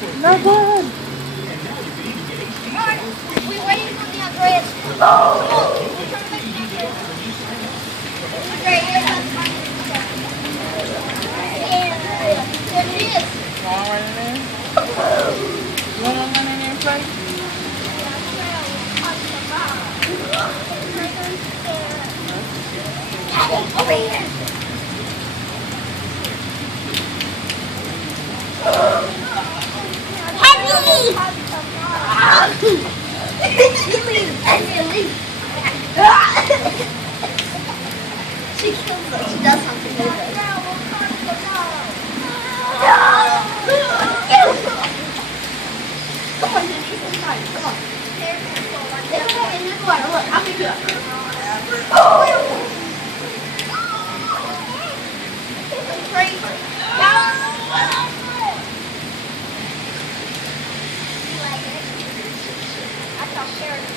No, go ahead. We're waiting for the Andreas. Come on, we're trying to make the Andreas. Andreas, here's us. There it is. You want to run in there? You want to run in there and play? Over here. Heavy! She kills us. She does something with us. Come on, Jenny. Come on. Let's go in this water. Look, I'll pick you up. That's how Sharon is.